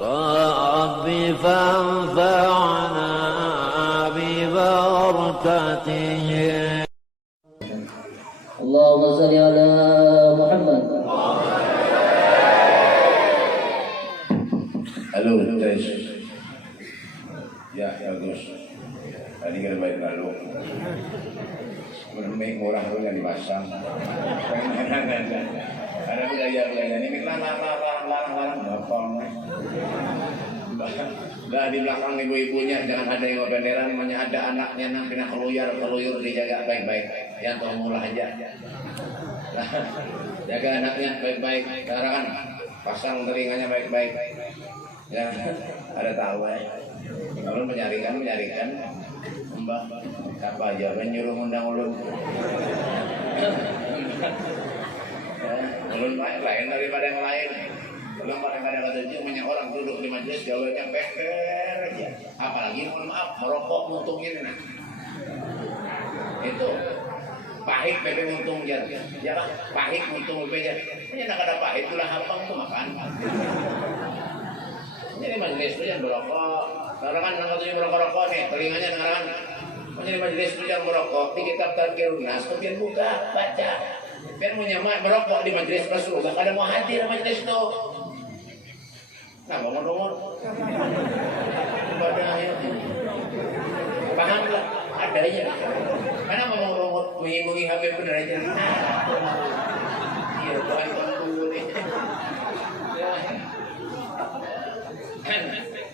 رب فانفعنا ببركته. اللهم صل على محمد. Halo, tes. Ya, bagus. Tadi kan baik lalu. Menemik murah itu yang dipasang. Ada budaya-budaya ini larang bapang. Dah di belakang ibu-ibunya jangan ada yang benderan, namanya ada anaknya nang kena keluyur dijaga baik-baik. Yang tahu murah aja. Jaga anaknya baik-baik. Sekarang kan pasang telinganya baik-baik. Ya, ada tahu ya. Kalau menyarikan Mbak apa aja menyuruh undang ulun. Ulun lain daripada yang lain. Ulun kadang-kadang kata banyak orang duduk di majelis jawabnya beker aja. Apalagi mohon maaf merokok muntungin nah. Itu pahit pepe muntung jar. Ya lah, pahit muntung pepe jar. Ini nak ada pahit itulah hapang tu makan. Ini majelis tu yang berokok. Kalau kan nak tujuh merokok nih, telinganya dengaran. Ini majelis tu yang berokok di kitab Tazkirun Nas, kemudian buka baca. Biar menyamak merokok di majelis Rasulullah. Kada mau hadir majelis tu. Nah, bangun. Paham lah, ada aja. Karena mau menghibungi HP bener aja. Iya, Tuhan tunggu nih.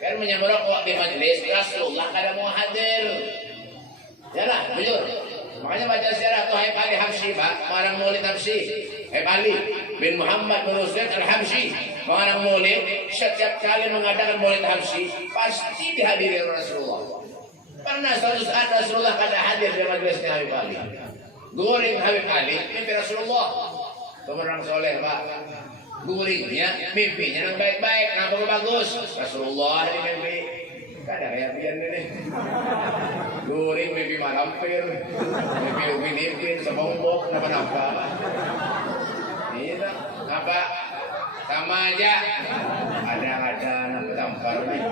Kan menyemrok di majelis Rasulullah kada mau hadir. Yalah, jujur. Makanya baca sejarah tuh Habib Ali Habsyi, Pak, orang Maulid Habsyi. Habib Ali bin Muhammad bin Usaid Al-Habsyi, orang Maulid setiap kali mengadakan Maulid Habsyi pasti dihadiri Rasulullah. Pernah suatu saat Rasulullah kada hadir di majelisnya Habib Ali. Goreng Habib Ali mimpi Rasulullah. Pemenang soleh, Pak. Guringnya, mimpinya yang baik-baik, nampak bagus. Rasulullah di mimpi, kada kayak pian ini. Guring mimpi malampir, mimpi upin-ipin, sebombok, napa-napa. Ini tak, apa? Sama aja. Ada nampak tampar nih.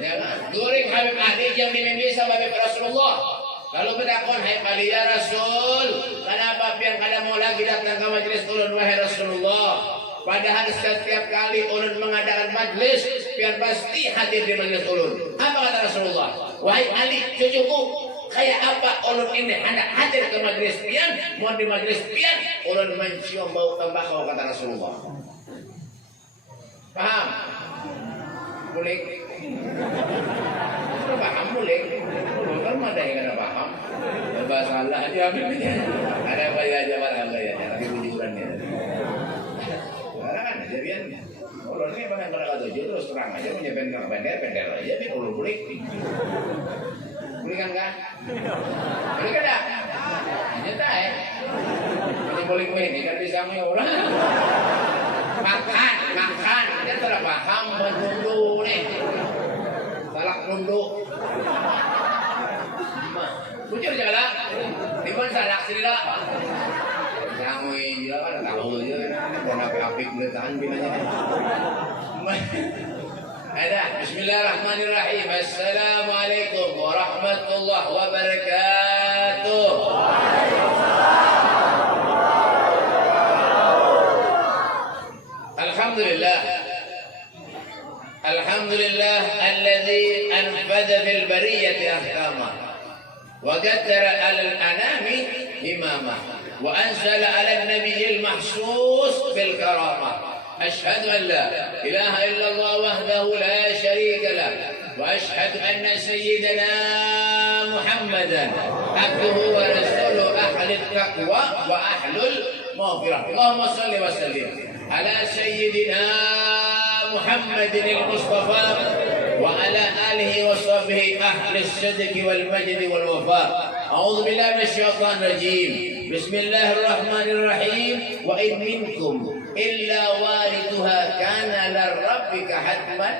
Ya kan? Guring Habib Ali yang dimimpi sama Habib Rasulullah. Lalu bertakon, hai Ali ya Rasul, kenapa pian kada mau lagi datang ke majelis ulun wahai Rasulullah? Padahal setiap kali ulun mengadakan majelis, pian pasti hadir di majelis ulun. Apa kata Rasulullah? Wahai Ali, cucuku, kayak apa ulun ini hendak hadir ke majelis pian, mau di majelis pian, ulun mencium bau tembakau kata Rasulullah. Paham? Boleh? Paham boleh? Kalau ada yang ada paham, bahasa Allah aja ada apa ya jawaban Allah ya, tapi bujurannya. Sekarang kan jadian, ulun ini memang kena kata terus terang aja punya pendek aja, tapi ulun boleh kan kan? Boleh kan tak? Nyata ya? Ini boleh ini kan bisa mengulang. Makan, dia telah paham menunduk nih. Salah nunduk. Bujur jalan. Di mana salah sila? Jangan iya kan tahu aja kan apik meletaan binanya. Ada Bismillahirrahmanirrahim. Assalamualaikum warahmatullahi wabarakatuh. Alhamdulillah alladzi anfadha fil bariyati ahkamah wa qaddara 'alal anami imamah wa anzala 'alan nabiyyil mahsus bil karamah. Ashhadu an la ilaha illallah wahdahu la syarika lah wa ashhadu anna sayyidana Muhammadan abduhu wa rasuluhu ahli taqwa wa ahlul maghfirah. Allahumma shalli wa sallim ala sayyidina محمد المصطفى وعلى آله وصحبه أهل الصدق والمجد والوفاء. أعوذ بالله من الشيطان الرجيم. بسم الله الرحمن الرحيم. وإن منكم إلا واردها كان لربك حتما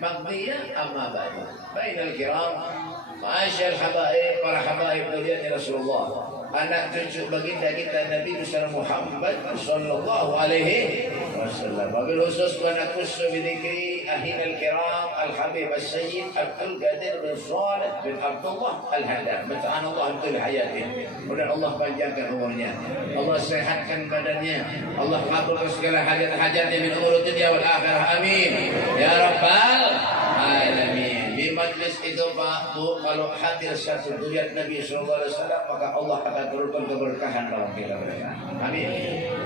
مقضيا. أما بعد بين الكرام معاشر الحبائب para habaib mulia Rasulullah, anak cucu baginda kita Nabi besar Muhammad sallallahu alaihi wasallam. Wabil khusus wa nakussu bidzikri ahina al-kiram al-habib al-sayyid Abdul Qadir bin Salih bin Abdullah al-Haddad. Mata'an Allah Abdul Hayati. Mudah Allah panjangkan umurnya, Allah sehatkan badannya, Allah kabulkan segala hajat-hajatnya min umur dunia wal akhirah. Amin ya rabbal alamin. Di majlis itu Pak Bu, kalau hadir satu zuriat Nabi sallallahu alaihi wasallam, maka Allah akan turunkan keberkahan dalam kita mereka. Amin.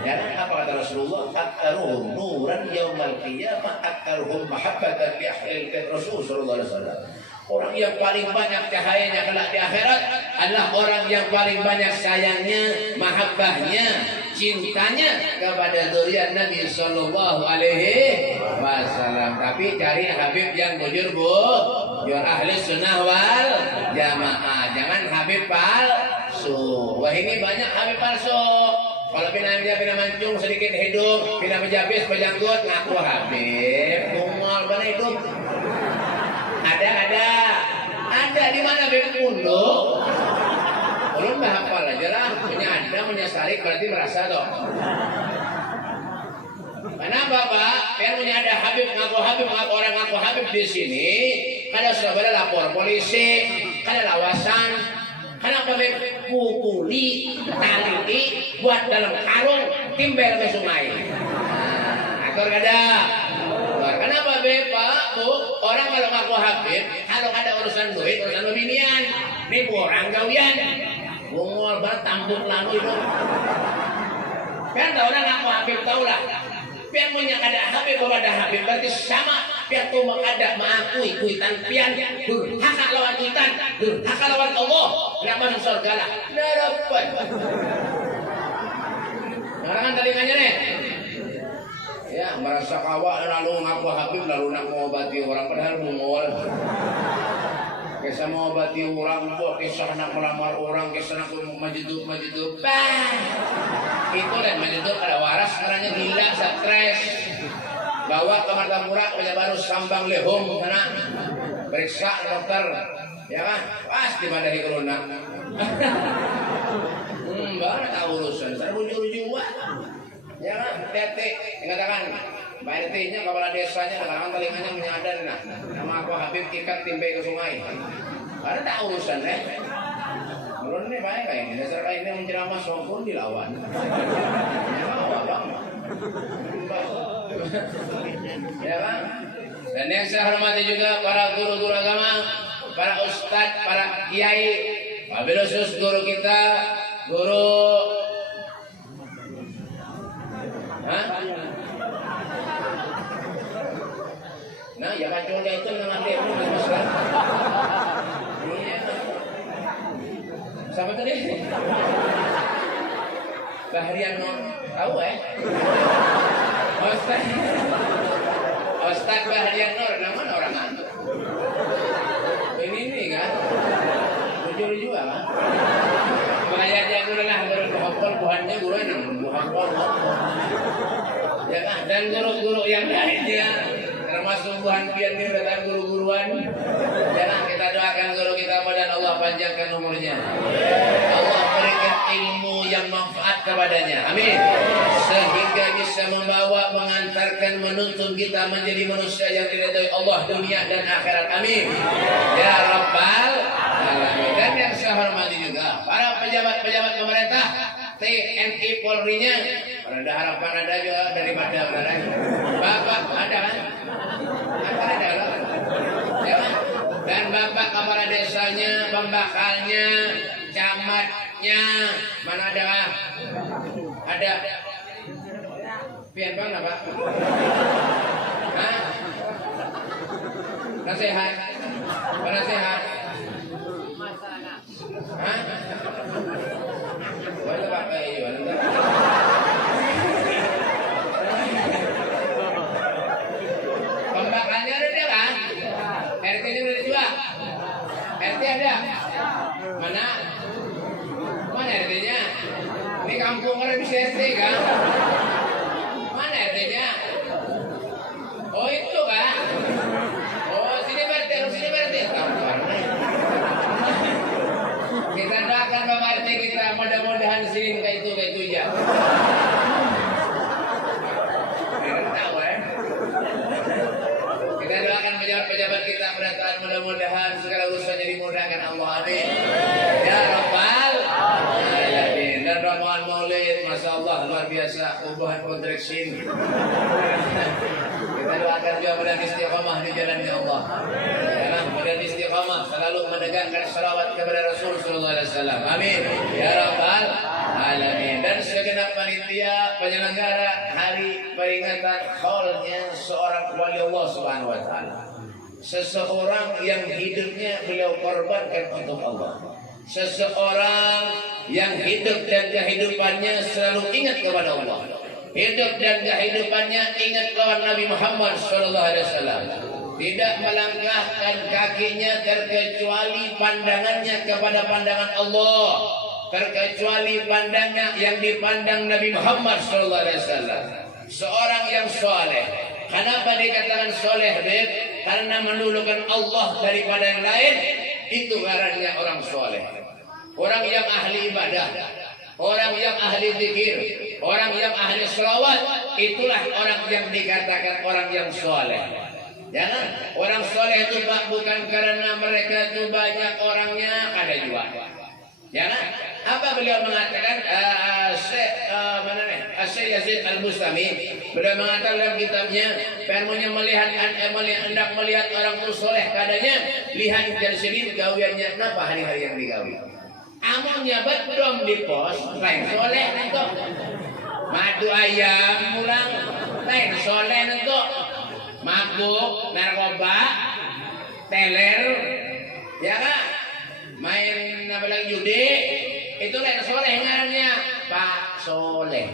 Ya, apa kata Rasulullah? Aktaruhum nuran yaumal qiyamah aktaruhum mahabbatan li ahlil bait Rasul sallallahu alaihi wasallam. Orang yang paling banyak cahayanya kelak di akhirat adalah orang yang paling banyak sayangnya, mahabbahnya, cintanya kepada zuriat Nabi sallallahu alaihi wasallam. Tapi cari habib yang bujur Bu, yang ahli sunnah wal jamaah. Jangan habib palsu. Wah, ini banyak habib palsu. Kalau pindah mancung sedikit hidup, pindah menjapis berjanggut ngaku habib. Kumol mana hidup? Ada di mana habib punduk? Belum dah hafal aja lah. Punya ada menyasarik berarti merasa toh. Kenapa Pak? Biar punya ada habib ngaku orang ngaku habib di sini. Kada saudara lapor polisi, kada lawasan. Kenapa habib pukuli, tali, buat dalam karung, timbel ke sungai. Nah, akor kada. Kenapa Beb, Pak, Bu? Orang kalau ngaku habib, kalau ada urusan duit, urusan binian, ini orang gawian. Bungol banget tampuk lalu itu. Kan orang ngaku habib tahu lah. Pian punya ada habib kepada habib berarti sama. Pian tu ada mengakui kuitan pian durhaka lawan kuitan, durhaka lawan Allah. Tidak masuk surga lah. Tidak dapat. Orang telinganya nih. Ya, merasa kawak lalu ngaku habib lalu nak mengobati orang padahal mengol. Kisah mengobati orang, buat kisah nak melamar orang, kisah nak majidub. Bah, itu dan majidub ada waras, karena gila, stres. Bawa ke Martapura, baru sambang lehom sana, periksa dokter, ya kan? Pas dimadahi corona. Baru tahu urusan, saya ujung-ujung ya kan, TT mengatakan Mbak RT-nya kepala desanya katakan telinganya menyadar nah nama aku Habib ikat timbe ke sungai. Ada tak urusan belum nih baik kayak ini dasar kayak ini menceramah sopun dilawan. Ya kan? Dan yang saya hormati juga para guru-guru agama, para ustadz, para kiai, wabil khusus guru kita, guru nah, ya kacau dia itu dengan dia pun masalah. Siapa tadi? Bahrian non tahu Ustaz Bahrian Nur, namanya orang antuk. Ini kan, jujur juga kan. Makanya dia guru lah, guru muhabbal, buhannya guru enam, muhabbal. Ya kan, dan guru-guru yang lainnya, termasuk buhan pian ini datang guru-guruan. Jangan kita doakan guru kita dan Allah panjangkan umurnya. Allah berikan ilmu yang manfaat kepadanya. Amin. Sehingga bisa membawa, mengantarkan, menuntun kita menjadi manusia yang diridhai Allah dunia dan akhirat. Amin. Ya Rabbal Alamin. Dan yang saya hormati juga para pejabat-pejabat pemerintah, TNI Polri-nya, ada harapan ada juga daripada Bapak ada kan? Ada lah. Ya kan? Dan Bapak kepala desanya, pembakalnya, camatnya, mana ada? Ada. Pian bang apa? Hah? Nasihat? Nasihat? Hah? Wala ba kayo? Pembakalnya ada kan? RT-nya ada juga. RT ada. Mana? Mana RT-nya? Ini kampung orang bisa RT kan? Mana RT-nya? Oh itu kan? Oh sini berarti. Kampung. mudah-mudahan segala urusannya dimudahkan Allah. Amin. Ya Rabbal Alamin. Dan Ramadan Maulid, Masya Allah, luar biasa. Ubahan kontraksin. Kita doakan juga mudah istiqamah di jalannya Allah. Ya, mudah istiqamah, selalu menegakkan salawat kepada Rasul Sallallahu Alaihi Wasallam. Amin. Ya Rabbal Alamin. Dan segenap panitia penyelenggara hari peringatan haulnya seorang wali Allah Subhanahu Wa Taala. Seseorang yang hidupnya beliau korbankan untuk Allah. Seseorang yang hidup dan kehidupannya selalu ingat kepada Allah. Hidup dan kehidupannya ingat kepada Nabi Muhammad SAW. Tidak melangkahkan kakinya terkecuali pandangannya kepada pandangan Allah. Terkecuali pandangnya yang dipandang Nabi Muhammad SAW. Seorang yang soleh. Kenapa dikatakan soleh, Beb? Karena menundukkan Allah daripada yang lain. Itu ngarannya orang soleh. Orang yang ahli ibadah, orang yang ahli zikir, orang yang ahli selawat, itulah orang yang dikatakan orang yang soleh. Jangan orang soleh itu Pak bukan karena mereka itu banyak orangnya, ada juga. Jangan. Apa beliau mengatakan? Syekh Yazid Al-Bustami beliau mengatakan dalam kitabnya, permunya hendak melihat orang itu soleh kadanya lihat dari sini gawiannya apa hari-hari yang digawi. Amunnya bedom di pos, lain soleh itu. Madu ayam pulang, lain soleh itu. Mabuk, narkoba, teler, ya kan? Main apa lagi judi, itu lain soleh ngarannya Pak Soleh.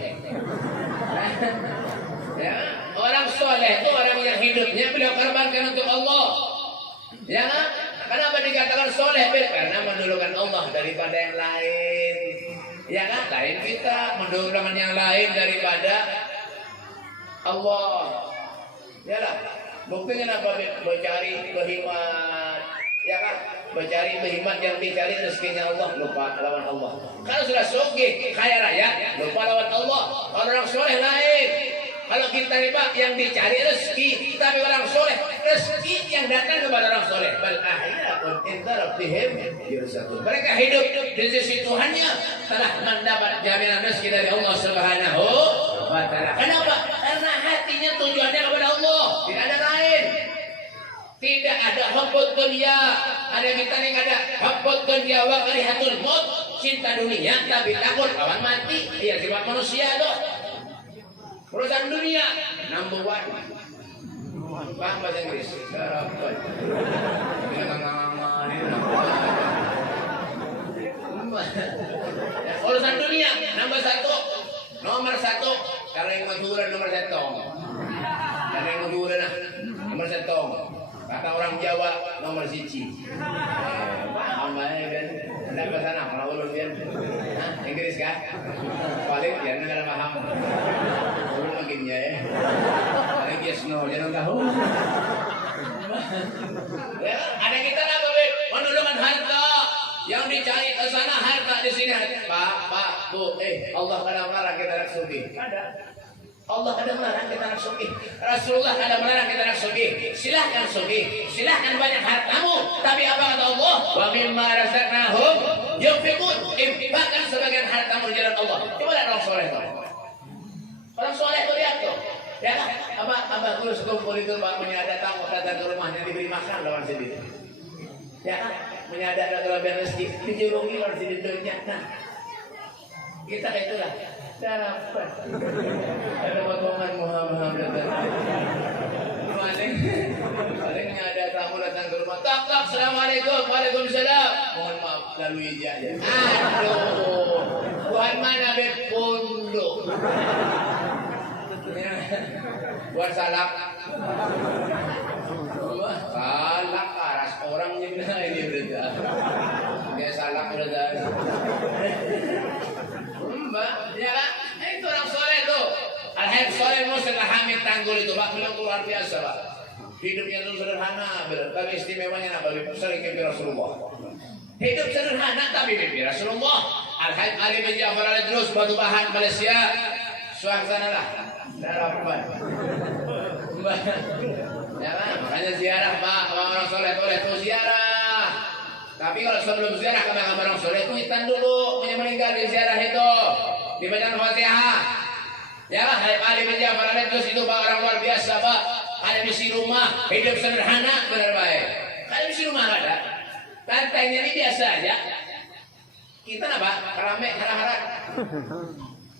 Ya, orang soleh itu orang yang hidupnya beliau korbankan untuk Allah. Ya kan? Kenapa dikatakan soleh? Karena mendulukan Allah daripada yang lain. Ya kan? Lain kita mendulukan yang lain daripada Allah. Ya lah. Buktinya apa? Mencari berhimat. Ya kan? Mencari berhimat yang dicari rezekinya Allah, lupa lawan Allah. Kalau sudah sugih, kaya raya, lupa lawan Allah. Kalau orang soleh lain. Kalau kita riba yang dicari rezeki, tapi orang soleh rezeki yang datang kepada orang soleh. Bal ahya'un inda rabbihim yurzaqun. Mereka hidup di sisi Tuhannya telah mendapat jaminan rezeki dari Allah Subhanahu wa Ta'ala. Kenapa? Karena hatinya tujuannya kepada Allah, tidak ada lain. Tidak ada hubbud dunia. Ada kita yang ada hubbud dunia wa karihatul maut, cinta dunia tapi takut lawan mati. Iya sifat manusia tuh. Urusan dunia number one. Paham bahasa Inggris? Urusan dunia nomor satu. Kalau yang Madura nomor satu. Kalau yang Madura nomor satu. Kata orang Jawa nomor siji. Paham kan? Anda ke sana kalau ulun dia. Inggris kah? Balik ya negara paham. Ulun makin ya. Ada yes no jangan tahu. Ya, ada kita apa be? Menundukkan harta yang dicari ke sana harta di sini. Pak, Bu, Allah kadang-kadang kita nak sugih. Ada. Allah ada melarang kita nak sugih. Rasulullah ada melarang kita nak sugih. Silahkan sugih, silahkan banyak hartamu. Tapi apa kata Allah? Wa mimma razaqnahum yunfiqun. Infakkan sebagian hartamu di jalan Allah. Coba lihat orang soleh tuh. Orang soleh tuh lihat tuh. Ya kan? Apa terus kumpul itu Pak punya ada tamu datang ke rumahnya diberi makan lawan sendiri. Ya kan? Punya ada kelebihan rezeki dijulungi lawan sendiri. Nah, kita itulah. Dapat. Ada potongan Muhammad. Palingnya ada tamu datang ke rumah. Tak, assalamualaikum, waalaikumsalam. Mohon maaf, lalu ijazah. Aduh, Tuhan mana pondok. Buat salak. Salak aras orang yang ini berita. Dia salak berita. Mbak, ya kan? Itu orang soleh tuh. Al-Hayat soleh Muslim Hamid Tanggul itu Pak, beliau luar biasa Pak. Hidupnya itu sederhana, tapi istimewanya apa? Sering mimpi Rasulullah. Hidup sederhana tapi mimpi Rasulullah. Al-Hayat Ali bin Ja'far al-Idrus Batu Bahan Malaysia. Suasana lah. Darapan. Ya kan? Makanya ziarah Pak, orang soleh itu ziarah. Tapi kalau sebelum ziarah ke makam orang soleh itu hitan dulu, punya meninggal di ziarah itu, dibaca Fatihah. Ya kan? Habib bin Ja'far terus itu Pak orang luar biasa Pak. Ada misi rumah, hidup sederhana, benar baik. Kalau misi rumah ada, lantainya ini biasa aja. Kita apa? Keramik, harap-harap.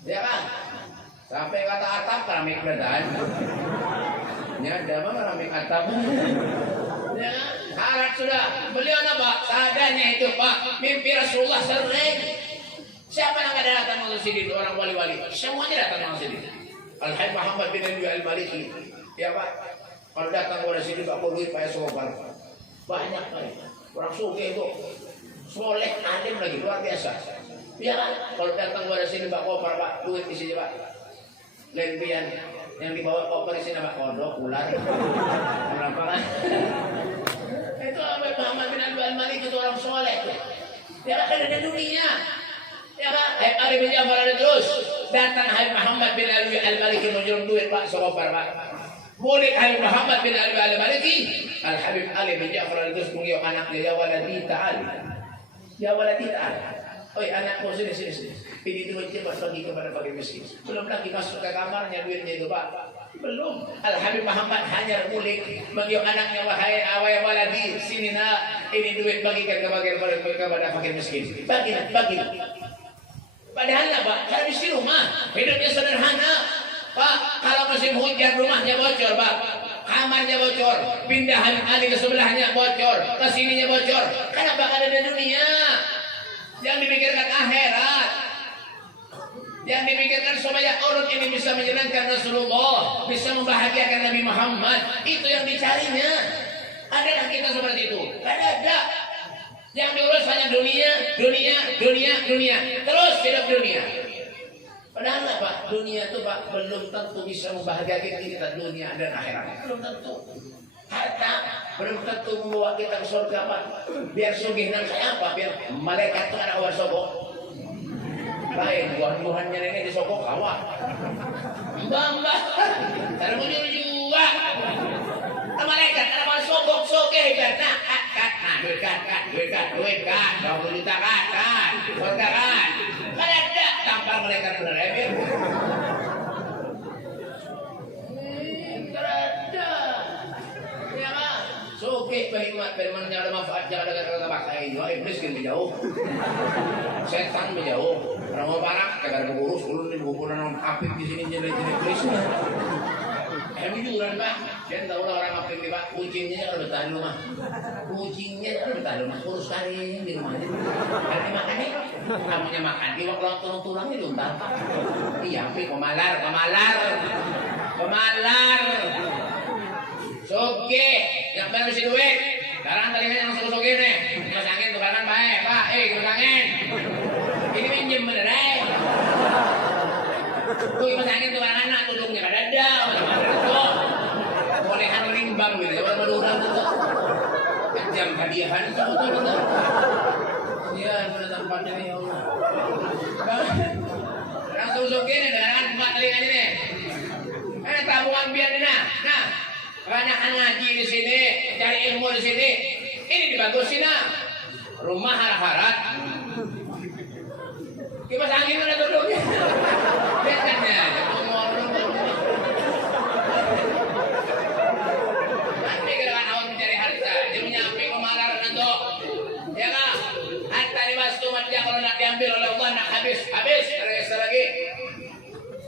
Ya kan? Sampai kata atap keramik beneran. Ya, ada mah keramik atap. Ya kan? Harap sudah. Beliau apa? Seadanya itu Pak. Mimpi Rasulullah sering. Siapa yang ada datang ke sini? Orang wali-wali. Semuanya datang ke sini. Al-Habib Muhammad bin Abi Al-Maliki. Ya Pak. Kalau datang ke sini Pak duit Pak Sobar. Banyak Pak. Orang suge itu. Soleh alim lagi luar biasa. Ya kan? Kalau datang ke sini Pak Kopar Pak, duit isinya Pak. Lempian yang dibawa koper isinya Pak kodok, ular. Berapa kan? Itu Habib Muhammad bin Abi Al-Maliki itu orang soleh. Ya kan ada dunia. Ya kan? Habib bin Ja'far ada terus. Datang Habib Muhammad bin Abi Al-Maliki menjual duit Pak Kopar Pak. Boleh Habib Muhammad bin Abi Al-Maliki. Al-Habib Ali bin Ja'far ada terus mengiuk anaknya ya waladi ta'al. Ya waladi ta'al. Oi anakku sini. Ini duitnya buat bagi kepada fakir miskin. Belum lagi masuk ke kamarnya duitnya itu Pak. Belum. Al-Habib Muhammad hanya mulik mengiuk anaknya wahai awai waladi sini nak ini duit bagikan kepada fakir miskin. Bagi. Padahal Pak, kalau di rumah hidupnya sederhana. Pak, kalau musim hujan rumahnya bocor Pak. Kamarnya bocor, pindahan Ali ke sebelahnya bocor, ke sininya bocor. Kenapa ada di dunia? Yang dipikirkan akhirat. Yang dipikirkan supaya urut ini bisa menyenangkan Rasulullah, bisa membahagiakan Nabi Muhammad. Itu yang dicarinya. Adakah kita seperti itu? Ada. Yang diurus hanya dunia. Terus hidup dunia. Padahal Pak, dunia itu Pak belum tentu bisa membahagiakan kita dunia dan akhirat. Belum tentu. Harta belum tentu membawa kita ke surga Pak. Biar sugih nang saya apa? Biar malaikat itu ada awal sogok. Lain buah-buahannya ini disogok awak. Mbak. Cara muncul juga. Malaikat ada awal sogok kan. Nah, duit kan. 20 juta kan. Surga kan. Kan ada tampar malaikat bener ya. Oke, berhikmat, bermanfaat, ada manfaat, jangan ada pakai ini. Iblis kan menjauh, setan menjauh. Orang mau parah, kagak ada pengurus, ulun di bukuran apik di sini jadi iblis. Jujuran Pak, jangan tahu lah orang apik nih Pak. Kucingnya kalau betah di rumah, urus kali di rumahnya. Kali makan nih, kamunya makan, di waktu tulangnya diuntar Pak. Iya, apik pemalar. Soge, yang benar mesti duit. Sekarang tadinya yang soge nih. Kipas angin tukaran baik, Pak. Kipas angin. Ini minjem bener Tuh kipas angin tukaran anak, tudungnya kada ada. Bolehan rimbang gitu. Coba berurang tuh. Jam hadiahan itu betul. Iya, benar tempatnya nih ya Allah. Langsung soge nih, dengan buka telinganya nih. Tabungan biar nih nah. Kebanyakan ngaji di sini, cari ilmu di sini. Ini dibagusin nah. Rumah harap-harap. Kipas angin udah duduknya. Lihat kan ya. Nanti gerakan awal mencari harta. Dia menyampi pemalar nanti. Ya kan? Harta di wastu mati kalau nak diambil oleh Allah nak habis. Ada lagi.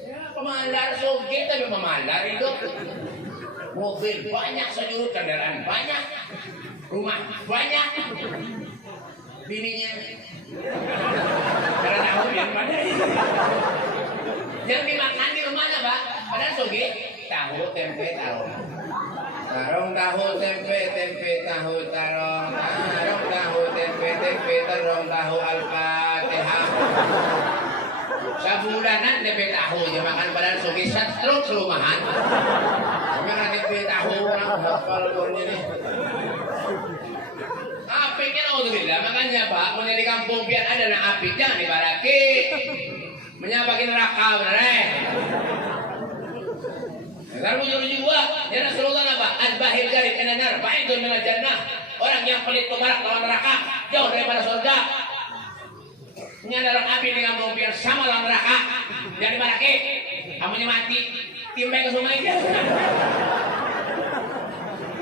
Ya pemalar soge tapi pemalar itu. Mobil banyak, seluruh kendaraan banyak, rumah banyak, bininya karena tahu yang mana yang dimakan di rumahnya Pak, padahal soge tahu tempe tarong tahu tempe tahu tarong tahu tempe tarong tahu Al-Fatihah. Sabulanan tempe tahu aja makan padahal soge setruk selumahan. Karena tempe tahu orang hafal gornya nih. Apiknya alhamdulillah, makanya Pak, mau di kampung biar ada nak apik jangan dibaraki. Menyapakin neraka bener. Ya Sekarang ujung-ujung gua, jangan slogan apa? Al-bahil garib enanar, ba'idun minal jannah. Orang yang pelit pemarak lawan neraka, jauh daripada surga. Nyadaran api dengan mobil sama lawan neraka. Jadi barake, kamunya mati, timbang ke sungai dia.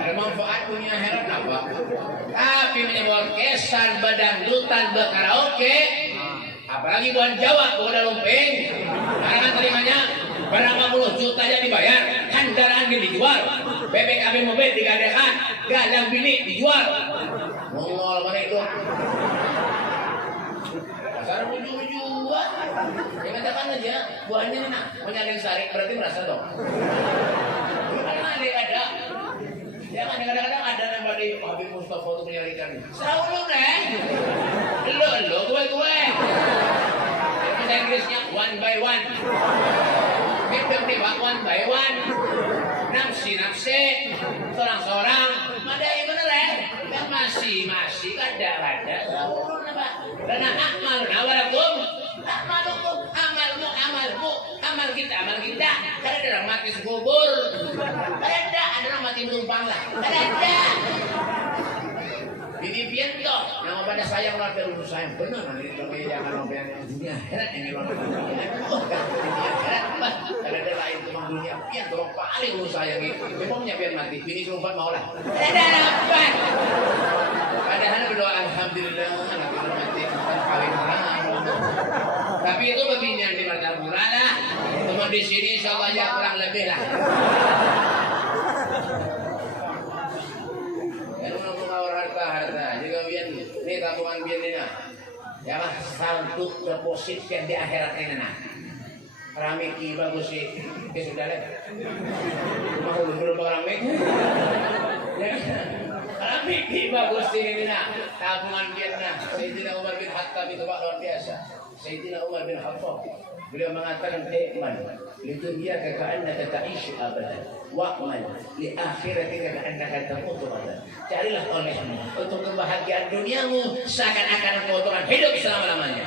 Ada manfaat dunia akhirat apa? Tapi menyebut kesan bedangdutan berkaraoke, apalagi bukan Jawa, bukan lumping. Karena terimanya berapa puluh juta aja dibayar, kendaraan dijual, BPKB mobil digadekan, galang bini dijual. Mongol mana itu? Dasar ujung-ujung. Ya katakan aja, buahnya enak, menyalin sari berarti merasa dong. Karena ada. Ya kan kadang-kadang ada nama di Habib Mustafa untuk menyalikan. Serau lu nih. Lo gue. Bahasa Inggrisnya one by one. Kita tiba one by one. Nafsi, seorang. Madai bener ya. Yang masih kada. Serau lu nama. Karena amalum. Amal kita. Karena ada orang mati sekubur. Ada orang mati menumpang lah. Ada. Ini piento. Yang pada sayang luar biasa urus sayang. Benar nanti kalau jangan lupa dunia heran yang luar biasa. Kalau ada lain teman dunia piento orang paling urus sayang itu. Memangnya pian mati. Bini kelumpan mau lah. Ada apa? Padahal berdoa alhamdulillah nanti mati paling terang. Tapi itu begini di Martapura lah. Teman di sini insyaallah ya kurang lebih lah. Kalau mau harta juga biar ini tabungan biar ini nah. Ya lah saldo deposit yang di akhirat ini nah. Ramiki bagus sih. Sudah lah. Mau belum ramik. Ramiki bagus sih ini nah. Tabungan biar nah. Sayyidina Umar bin Khattab itu luar biasa. Sayyidina Umar bin Khattab beliau mengatakan iman lidunyaka ka'annaka ta'ishu abadan wa'mal li akhiratika ka'annaka tamutu abadan. Carilah olehmu untuk kebahagiaan duniamu seakan-akan kau akan hidup selama-lamanya.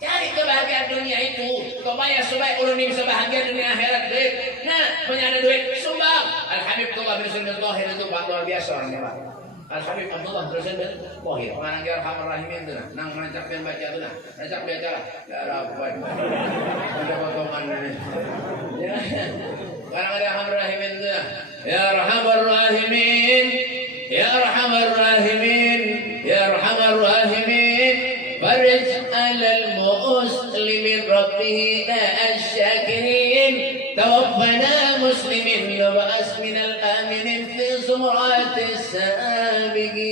Cari kebahagiaan dunia itu. Kau bayar supaya ulun bisa bahagia dunia akhirat duit. Nah, punya ada duit sumbang. Al-Habib Abdullah bin Sulaiman Thahir itu luar biasa orangnya Pak. Al-Habib Abdullah bin Sulaiman Thahir. Orang yang Arhamar-Rahimin itu nah. Nang rancak dan baca itu nah. Rancak baca lah. Ya rapat. Ada potongan ini. Ya. Orang ada Arhamar-Rahimin itu nah. Ya Arhamar-Rahimin. Ya Arhamar-Rahimin. Ya Arhamar-Rahimin. Farij alal muslimin rabbih الشاكرين توفنا مسلمين وبأس من الآمنين في زمرات السابقين.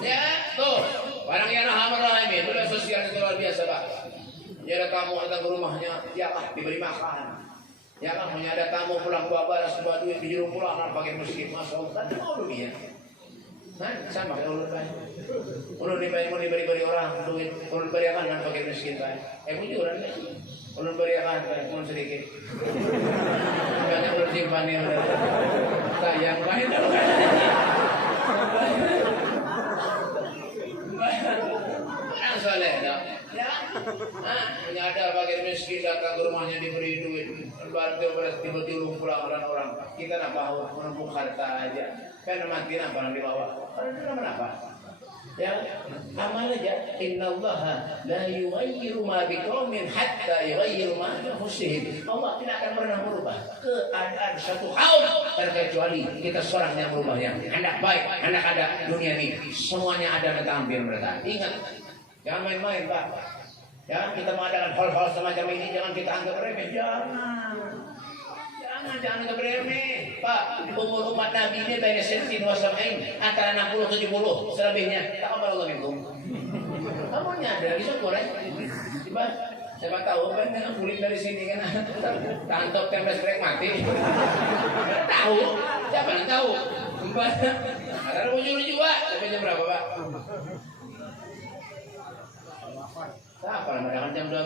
Ya tuh orang yang Arhamar-Rahimin udah sosial itu luar biasa Pak. Ya ada tamu datang ke rumahnya, ya lah diberi makan. Ya kan hanya ada tamu pulang bawa balas bawa duit di rumah pulang orang pakai miskin masuk kan mau dunia. Nah sama kayak ulun baik. Ulun diberi orang duit, ulun beri akan pakai miskin baik. Bujuran deh. Ulun beri akan ulun sedikit. Banyak ulun simpan yang sayang baik. Yang soleh dah. Ya, menyadar bagian miskin datang ke rumahnya diberi duit, bantu beras tiba-tiba pulang orang-orang. Kita nak bahu menumpuk harta aja, kan mati nak barang dibawa. Orang apa? Ya, amal aja. Innallaha la yughayyiru ma biqaumin hatta yughayyiru ma bi anfusihim. Allah tidak akan pernah merubah keadaan satu kaum terkecuali kita seorang yang merubahnya. Hendak baik, hendak ada dunia ini, semuanya ada di tangan mereka. Ingat. Jangan main-main Pak. Ya, kita mengadakan hal-hal semacam ini jangan kita anggap remeh. Jangan anggap remeh. Pak, umur umat Nabi ini baina sentin wa sab'in antara 60 70 selebihnya. Taqabbalallahu minkum. Kamu nyadar bisa goreng. Coba siapa tahu kan dengan kulit dari sini kan tantop tempes krek mati. Tahu? Siapa yang tahu? Ada ujung-ujung Pak. Sampai jam berapa Pak? Apa namanya jam 12?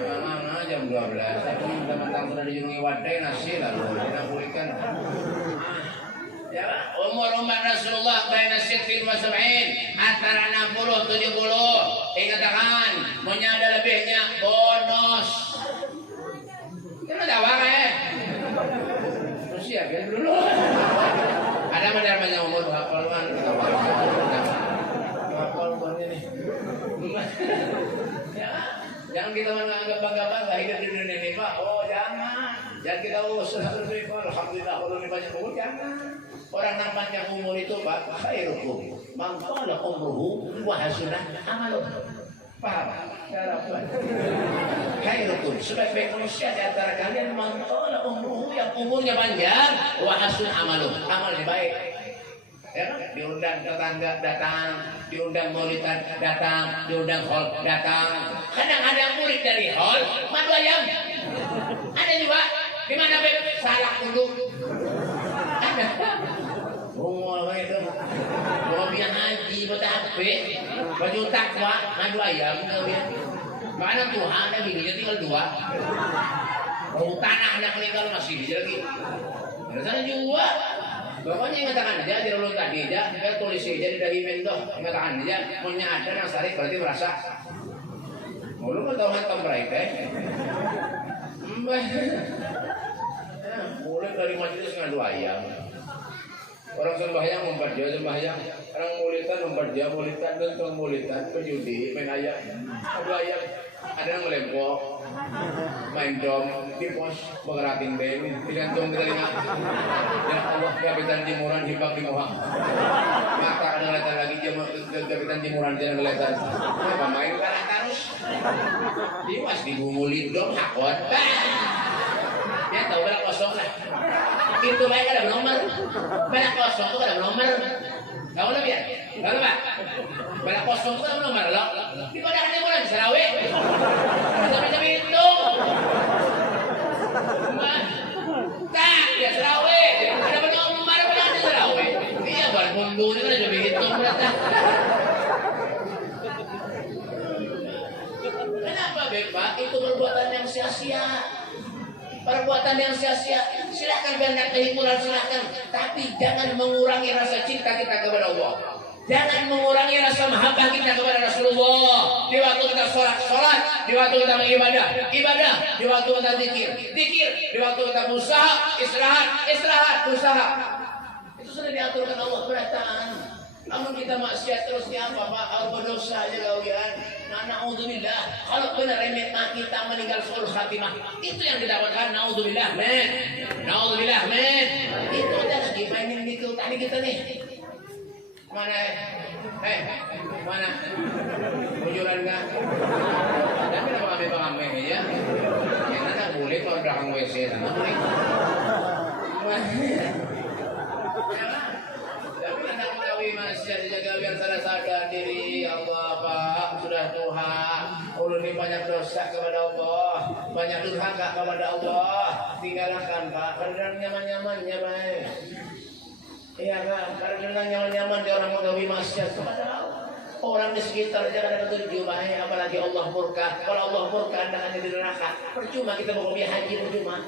Mana jam 12? Aku minta mentang sudah dijungi wadai nasi lalu kita pulihkan. Ya, umur Rasulullah baina sittin wa sab'in, antara 60 70. Ingatkan, maunya ada lebihnya bonus. Kita tahu terus ya biar dulu. Ada namanya umur hafal kan? Hafal ini. Ya, jangan kita menganggap bangga-bangga hidup di dunia ini, Pak. Oh, jangan. Jangan kita alhamdulillah kalau ini banyak umur, jangan. Orang namanya umur itu Pak, khairukum man qala umruhu wa hasunah amaluh. Paham? Khairukum, sebaik-baik manusia di antara kalian man qala umruhu, yang umurnya panjang, wa hasunah amaluh, amalnya baik. Ya kan? Diundang tetangga datang, diundang maulidan datang, diundang hall datang. Kadang ada murid dari hall, madu ayam. Ada juga. Di mana Beb? Salah dulu. Ada. Oh, itu. Mobil haji, betape, baju takwa, madu ayam kalian. Mana Tuhan ada bininya tinggal 2. Oh, tanah anak meninggal masih lagi. Rasanya juga. Pokoknya ingatan aja, tidak perlu tadi aja, kita tulis aja di dahi mendoh, ingatan aja, punya ada nasari berarti merasa. Lu mau tahu hantam mereka? Mulai dari majelis ngadu ayam. Orang sembahyang membuat dia sembahyang, orang mulitan membuat dia mulitan, dan tuang mulitan penjudi main ayam, adu ayam. Ada yang melempok, main dom, di pos, mengeratin beng, digantung di telinga. Ya Allah, kapitan Timuran hibak di muha. Mata ada ngeliatan lagi, kapitan Timuran jangan ngeliatan. Apa main kalah terus? Diwas dibungulin dong, hakot. Ya tahu balak kosong lah. Itu baik ada nomor. Balak kosong itu ada nomor. Tahu lebih ya? Tahu Pak? Balak kosong itu ada nomor loh. Di pada hari bulan di Sarawak. Bisa hitung. Tak, ya Sarawak. Ada nomor bulan di Sarawak. Iya buat mundur itu ada lebih hitung berarti. Kenapa Bapak? Itu perbuatan yang sia-sia. Perbuatan yang sia-sia, silakan banyak kehiburan, silakan, tapi jangan mengurangi rasa cinta kita kepada Allah. Jangan mengurangi rasa mahabbah kita kepada Rasulullah. Di waktu kita sholat, di waktu kita beribadah, di waktu kita zikir, di waktu kita berusaha, istirahat, usaha. Itu sudah diaturkan Allah berataan. Namun kita maksiat terusnya apa Pak? Berdosa aja kalian. Na'udzubillah. Kalau benar kita meninggal suul khatimah, itu yang didapatkan. Na'udzubillah, men. Na'udzubillah, men. Itu aja lagi mainin gitu. Tadi kita nih. Mana? Mana? Bujuran nggak? Tapi nama kami pengamen ya. Yang mana boleh kalau belakang WC sana boleh. Masih jaga biar sadar diri Allah Pak, sudah Tuhan. Ulun ini banyak dosa kepada Allah, banyak durhaka kepada Allah. Tinggalkan Pak, karena nyaman-nyamannya baik. Iya kan, karena nyaman-nyaman dia orang menggawi maksiat kepada Allah. Orang di sekitar jangan ada ketujuh baik, apalagi Allah murka. Kalau Allah murka anda hanya di neraka. Percuma kita mau haji, percuma.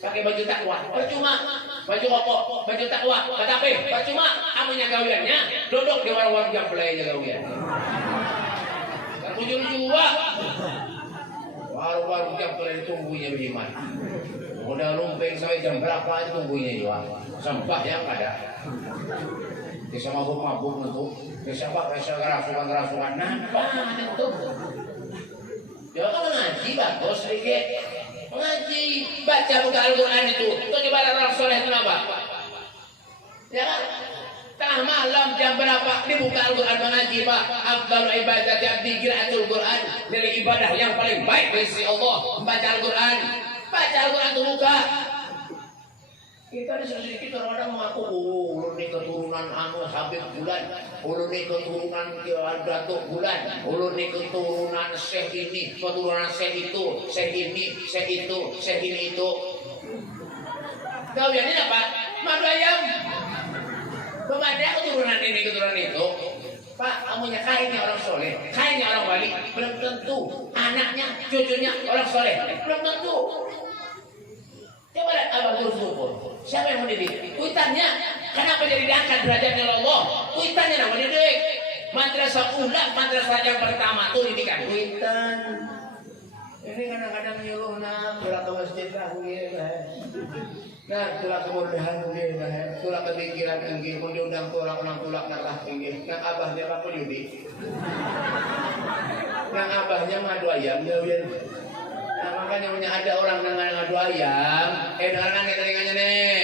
Pakai baju takwa, percuma. Baju koko, baju takwa, tapi percuma. Amunya gawiannya, duduk di warung-warung jam belainya gawian. Terpujul juga. Warung-warung jam belai tunggunya beriman. Udah lumping sampai jam berapa aja tunggunya juga. Sampah yang ada. Bisa mabuk-mabuk untuk, bisa kerasukan-kerasukan. Nampak itu. Ya kalau ngaji bagus sedikit. Ngaji, baca buka Al-Quran itu coba orang soleh kenapa? Ya kan? Tengah malam jam berapa dibuka Al-Quran mengaji Pak? Afdalul ibadati abdi qiraatul Quran. Dari ibadah yang paling baik dari sisi Allah membaca Al-Quran. Baca Al-Quran itu buka. Kita disuruh sedikit orang mengaku, ulun ini keturunan anu Habib bulan, ulun ini keturunan Datuk bulan, ulun ini keturunan Syekh ini, keturunan Syekh itu, Syekh ini, Syekh itu, Syekh ini itu. Gawiannya apa? Madu ayam. Pemadanya keturunan ini, keturunan itu. Pak, kamunya kainnya orang soleh, kainnya orang wali, belum tentu. Anaknya, cucunya orang soleh, belum tentu. Coba lihat abang guru. Siapa yang mendidik? Kuitannya Kenapa jadi diangkat derajatnya oleh Allah? Kuitannya namanya dek. Madrasah ula, madrasah yang pertama tuh didikan kuitan. Ini kadang-kadang nyuruh nak tulak ke masjid lah begini lah. Nah, tulak kemudahan begini lah. Tulak kepikiran tinggi, pun diundang tulak narah tinggi. Nah, abahnya apa judi? Nah, abahnya ngadu ayam jauhin. Nah, makanya punya ada orang ngadu ayam. Dengarkan ke telinganya nih.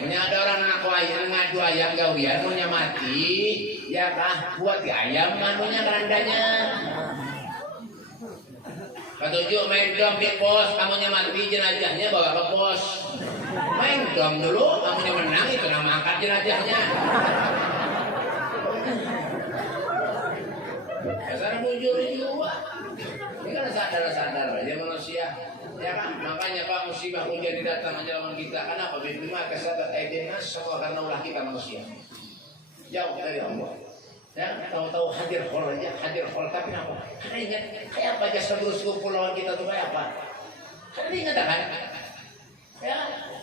Punya ada orang ngadu ayam gawian, punya mati. Ya kah, buat di ayam manunya kerandanya. Ketujuh main dom di pos, kamunya mati jenazahnya bawa ke pos. Main dom dulu, kamunya menang itu nama angkat jenazahnya. Dasar bujur juga. Ini kan sadar aja manusia. Ya kan, makanya Pak musibah hujan datang menjauhkan kita. Kenapa? Bima kasabat aidina semua karena ulah kita manusia. Jauh dari Allah. Ya, tahu-tahu hadir khol aja, hadir khol tapi apa? Karena ingat kayak apa jasa guru sepupu lawan kita tuh kayak apa? Karena ingat kan? Ya,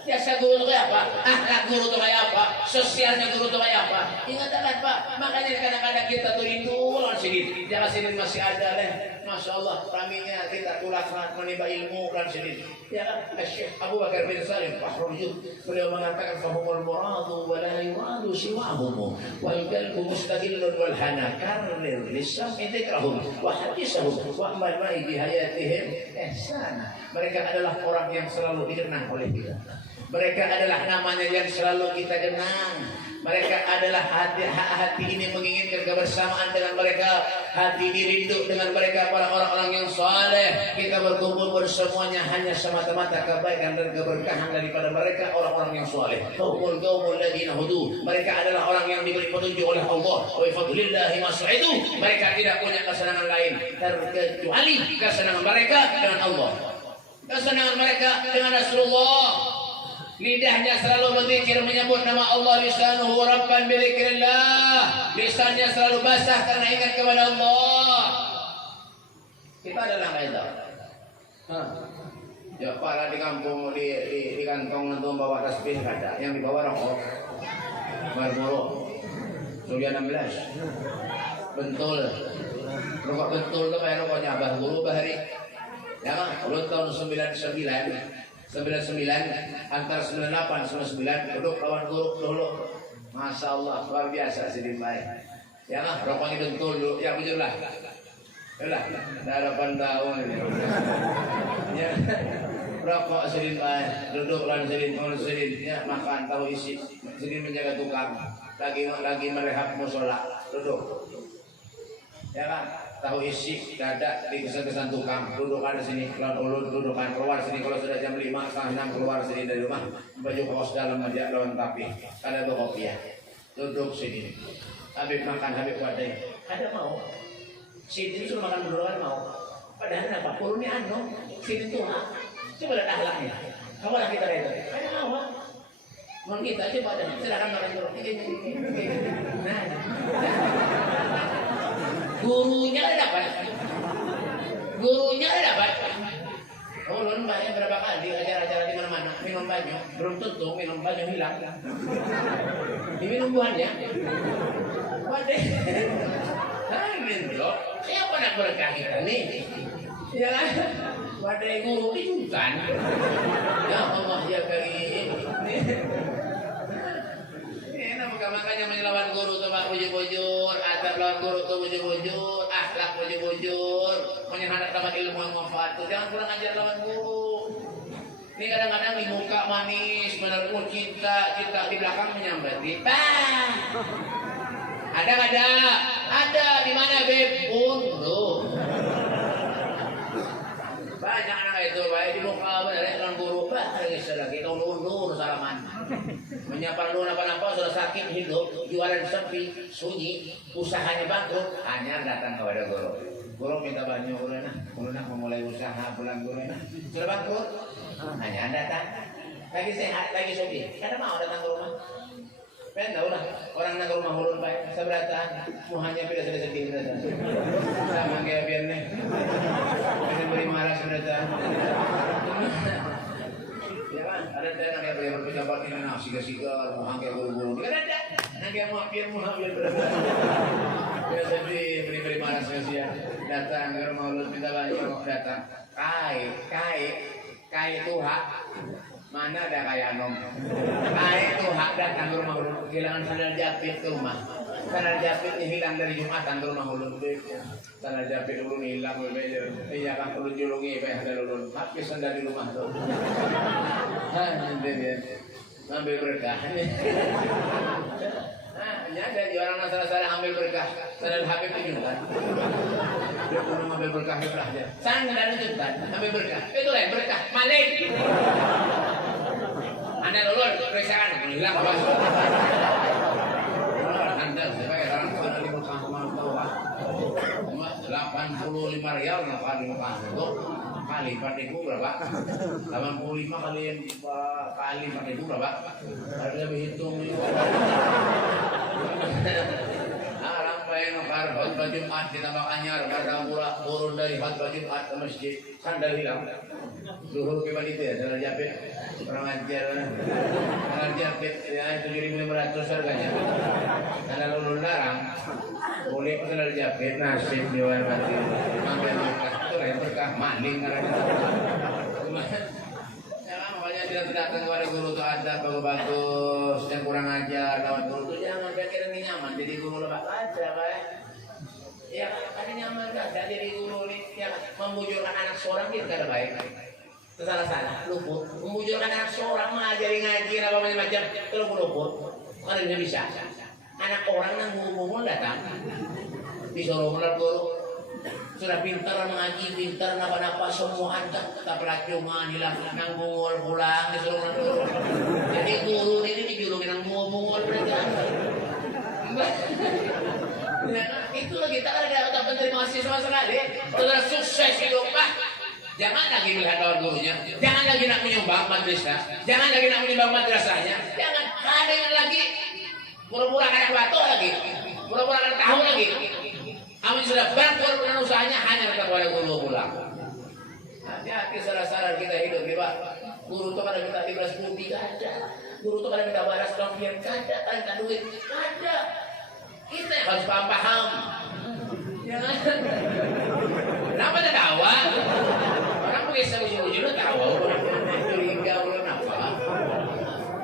jasa guru tuh kayak apa? Akhlak guru tuh kayak apa? Sosialnya guru tuh kayak apa? Ingat kan Pak? Makanya kadang-kadang kita tuh itu lawan sedikit. Jangan sini masih ada deh. Masya Allah, kaminya kita tulak menimba ilmu kan sedikit. Ya kan? Syekh Abu Bakar bin Salim Fahrujud beliau mengatakan fahumul muradu wa la yuradu siwahum wal qalbu mustaqillun wal hana karrir lisan idrahum wa hadisahum wa amal ma'i bi hayatihim ihsana. Mereka adalah orang yang selalu dikenang oleh kita. Mereka adalah namanya yang selalu kita kenang. Mereka adalah hati ini menginginkan kebersamaan dengan mereka. Hati ini rindu dengan mereka, para orang-orang yang saleh. Kita berkumpul bersemuanya hanya semata-mata kebaikan dan keberkahan daripada mereka, orang-orang yang saleh. Humul qaumul ladzina hudu. Mereka adalah orang yang diberi petunjuk oleh Allah. Wa fadlillahi mas'idu. Mereka tidak punya kesenangan lain terkecuali kesenangan mereka dengan Allah. Kesenangan mereka dengan Rasulullah. Lidahnya selalu berzikir menyebut nama Allah, lisanuhu rabban bidzikrillah. Lisannya selalu basah karena ingat kepada Allah. Kita adalah itu. Ya para di kampung di kantong nentu bawa tasbih ada, yang dibawa rokok. Marlboro. Surya 16. Bentul. Rokok bentul itu kayak rokoknya Abah Guru Bahari. Ya kan? Ulang tahun 99 antara 98 sama 99 duduk lawan guru dulu. Masya Allah luar biasa Sidin Baik. Ya lah rokoknya bentul dulu ya bujur lah. Yalah dah 8 tahun ini. Ya rokok Sidin Baik duduk lawan Sidin ya makan tahu isi Sidin menjaga tukang lagi merehab musola duduk. Ya kan tahu isi dada di kesan-kesan tukang dudukan di sini lawan ulun dudukan keluar sini kalau sudah jam 5 setengah 6 keluar sini dari rumah baju kaos dalam aja lawan tapi ada tuh kopi ya duduk sini Habib makan Habib wadai ada mau sini suruh makan berdua mau padahal apa kurunnya anu sini tuh coba lihat akhlaknya kamu lah kita itu ada mau mau kita aja pada silakan makan dulu nah gurunya dapat. Ulun banyak berapa kali acara-acara di mana-mana minum banyak, belum tentu minum banyak hilang. Diminum buahnya. Waduh. Gitu. Siapa nak berkah kita nih? Ya kan? Waduh guru itu kan. Ya Allah ya Karim. Makanya menyelawan guru tuh pak bujur-bujur, adab lawan guru tuh bujur-bujur, akhlak bujur-bujur, menyenangkan dapat ilmu yang manfaat tuh jangan kurang ajar lawan guru. Ini kadang-kadang di muka manis, menerima cinta di belakang menyambati. Ada di mana beb? Unduh. Banyak anak itu baik di muka benar lawan guru, lagi undur salaman. Menyapa lu apa-apa sudah sakit hidup jualan sepi sunyi usahanya bangkrut hanya datang kepada guru minta banyak guru nak memulai usaha bulan guru sudah bangkrut hanya datang lagi sehat lagi suki kada mau datang ke rumah kan tahu lah orang nak ke rumah ulun baik seberatan mau hanya pilih sedih sama kayak biar nih beri marah seberatan. Ya kan, ada ada yang berpejabat ini nah siga-siga mau angkat guru-guru. Kan ada. Nanti mau ambil berapa. Biasa beri mana sia datang ke maulud minta banyak datang. Kai itu hak. Mana ada kayak anom. Kai itu hak datang ke rumah ulun. Kehilangan sandal jepit ke rumah. Sandal jepitnya hilang dari Jumatan ke rumah ulun. Sandal jepit ulun hilang. Iya kan ulun julungi. Ada ulun. Habis sandal di rumah tuh. Nanti dia ambil berkah. Ya ada orang salah ambil berkah. Sandal Habib tunjukkan. Dia pun ambil berkah aja. Sandal tunjukkan. Ambil berkah. Itu lain berkah. Maling. Anda lulur, periksakan, hilang apa? Anda sebagai orang tua dari Mekah tahu ah, 85 rial nafkah di Mekah itu kali 4.000 berapa? 85 kali 4.000 berapa? Harus lebih hitung itu. Sampai nukar khutbah Jumat ditambah anyar pada pula turun dari khutbah Jumat ke masjid sandal hilang. Zuhur kepada itu ya, sandal jepit orang ajar, sandal jepit ya 7.500 harganya. Sandal ulun larang, boleh sandal jepit nasib dewan mati. Sampai berkah itu lain berkah maling karena. Makanya tidak datang kepada guru itu ada bagus yang kurang ajar lawan guru itu jangan pikir ini nyaman jadi guru lebak aja baik. Ya kan nyaman ada jadi guru ini yang membujurkan anak seorang dia tidak baik. Salah luput membujurkan anak seorang mengajari ngaji apa macam kalau luput mana dia bisa anak orang yang ngomong datang disuruh melar guru sudah pintar mengaji pintar napa semua ada tapi cuma hilang nang bungul pulang disuruh melar guru jadi guru ini dijulukin nang bungul mereka. Nah, itu lagi tak ada dapat terima kasih sama sekali sudah sukses hidup Pak. Jangan lagi melihat lawan gurunya, jangan lagi nak menyumbang madrasah, jangan lagi nak menyumbang madrasahnya, jangan ada yang lagi pura-pura anak batu lagi, pura-pura anak tahu lagi. Amin sudah bangkrut dengan usahanya hanya kepada guru pulang. Hati-hati salah-salah kita hidup di Pak. Guru itu kadang minta 15 budi ada, guru itu kadang minta balas dongkian ada, tanpa duit ada. Kita yang harus paham. Jangan. Kenapa tidak tahu? Orang bisa ujung-ujungnya tahu. Curiga orang apa?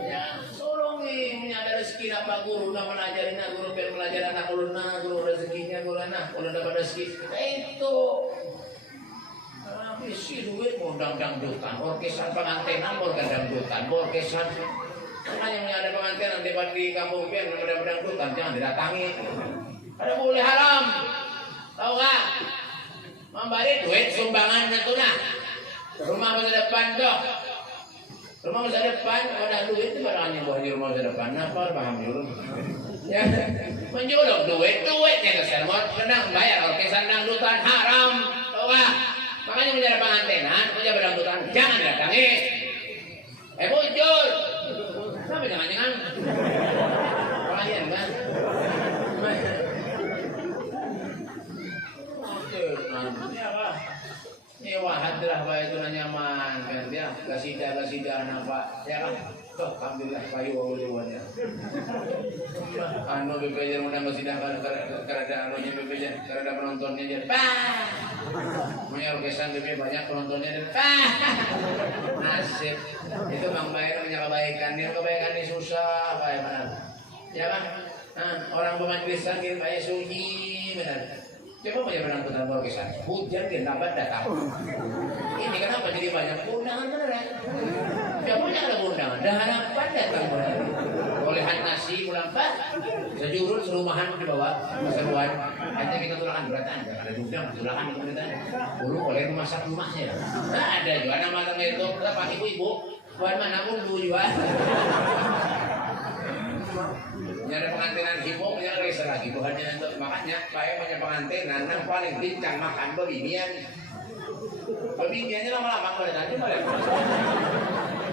Ya, tolong nih menyadari rezeki apa guru nak mengajarin guru biar belajar anak guru rezekinya guru anak kalau dapat rezeki itu. Isi duit mau dangdutan, orkesan pengantenan mau dangdutan, orkesan. Makanya menyadari pengantenan di kampung pian ada dangdutan jangan didatangi. Ada boleh haram, tahu nggak? Memberi duit sumbangan natuna rumah masa depan dok rumah masa depan ada duit itu barangnya buat di rumah masa depan apa paham dulu ya menjuluk duitnya kesel mau senang bayar orkesan dangdutan haram tau gak makanya menjadi pengantenan menjadi dangdutan jangan datangi muncul sampai jangan kalian kan wahat lah pak itu nyaman kan dia kasida apa ya kan toh alhamdulillah kayu awalnya anu bebejar mudah kasida karena anunya bebejar karena penontonnya jadi menyorkesan lebih banyak penontonnya dan nasib itu bang bayar punya kebaikan ini susah kayak mana ya kan orang pemajlisan kita kayak suci benar. Coba banyak penonton orkesan, hujan dia dapat datang. Ini kenapa jadi banyak undangan beneran? Coba ada undangan, dah harapan datang beneran. Olehan nasi ulang pas, sejurut serumahan di bawah, keseruan. Hanya kita tulakan beratan, ada udang tulakan itu beratan. Dulu oleh masak rumahnya. Nah ada juga nama itu, berapa ibu-ibu, buat mana pun dulu juga. Ada pengantinan hipo punya reser lagi Tuhannya untuk makanya saya punya pengantinan yang paling bincang makan bebinian bebiniannya lama-lama boleh nanti boleh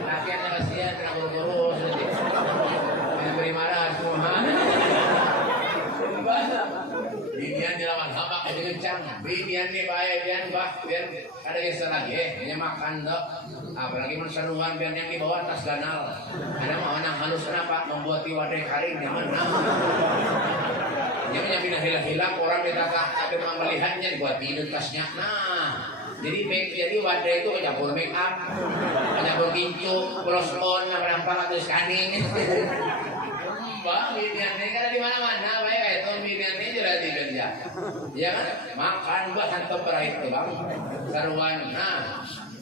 latihannya kasihan kena buru-buru yang beri marah semua binian di lawan habak jadi kencang binian nih baik biar ada reser lagi hanya makan dok Apalagi menseruan biar yang di bawah tas ganal. Ada mau anak halus kenapa membuat wadah karing nyaman. Dia pindah hilang orang ditaka tapi melihatnya dibuat tidur tasnya. Nah, jadi wadah itu campur make up, campur kincu, close on, apa terus kaning. Bang, biniannya kan di mana-mana, baik itu biniannya jelas di kerja. Ya kan, makan buat hantam berait tuh bang, saruan.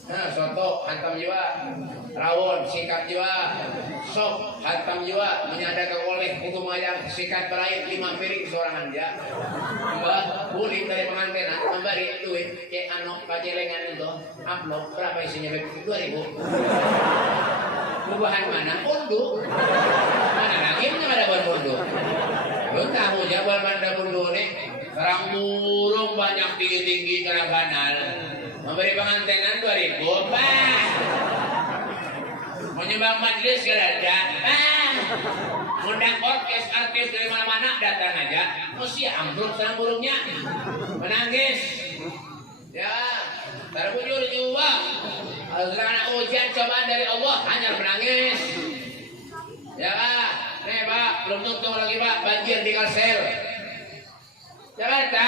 Nah, soto hantam jiwa, rawon sikat jiwa, sop hantam jiwa, menyadar oleh untuk ayam sikat berait 5 piring seorang aja. Mbak, bulik dari pengantin, memberi duit kayak anok kacelengan itu, upload berapa isinya? 2.000. Perubahan mana? Unduh. Mana lagi ada buat unduh? Lu tahu jawab mana unduh nih? Serang burung banyak tinggi-tinggi kena kanal. Memberi pengantinan 2.000. Bah. Mau nyumbang majelis gak ada. Bah. Undang orkes artis dari mana-mana datang aja. Mesti ambruk serang burungnya. Menangis. Ya. Terbujur juga. Kalau anak ujian cobaan dari Allah hanya menangis. Ya Pak, nih Pak, belum tuntung lagi Pak, banjir di Kalsel. Jakarta,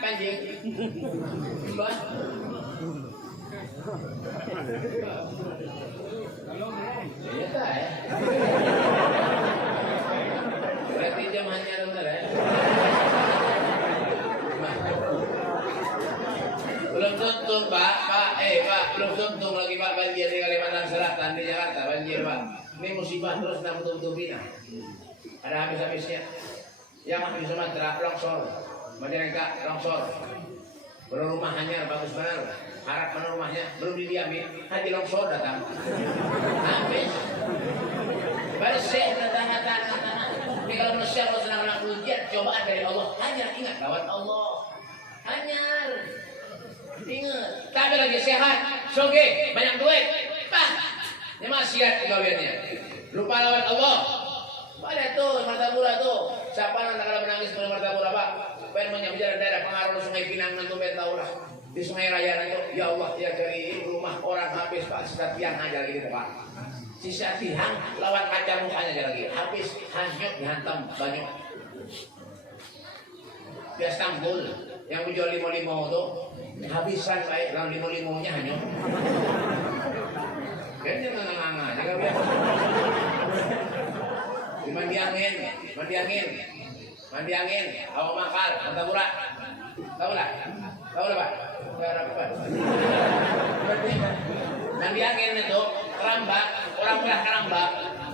banjir. Pak. Iya tak ya. Berarti jam hanya benar ya. Belum tuntung Pak, Pak, belum tuntung lagi Pak banjir di Kalimantan Selatan di Jakarta banjir Pak. Ini musibah terus nak tutup-tutupin. Ada habis-habisnya. Yang di Sumatera longsor, Majalengka longsor. Belum rumah hanyar bagus benar. Harap mana rumahnya belum didiamin, haji longsor datang. Habis. Bersih datang. Ini kalau manusia kalau senang ujian cobaan dari Allah, hanya ingat lawan Allah. Hanyar. Ingat, tapi lagi sehat, soge, banyak duit, ini maksiat kegawaiannya. Lupa lawan Allah. Ada tuh Martapura tuh. Siapa yang kalau menangis pada Martapura Pak? Pengen menyampaikan daerah pengaruh Sungai Pinang nanti tahu lah. Di Sungai Raya itu, ya Allah ya dari rumah orang habis Pak, sisa tiang aja lagi Pak. Sisa tiang lawan kaca mukanya aja lagi. Habis hanyut dihantam banyak. Bias tanggul yang menjual limo-limo tuh. Habisan baik, lawan limo-limonya hanyut. Kayaknya ngangang-ngangang, jaga biasa. Mandi angin, hawa makal, Martapura. Tahu lah Pak. Mandi angin itu kerambak, orang belah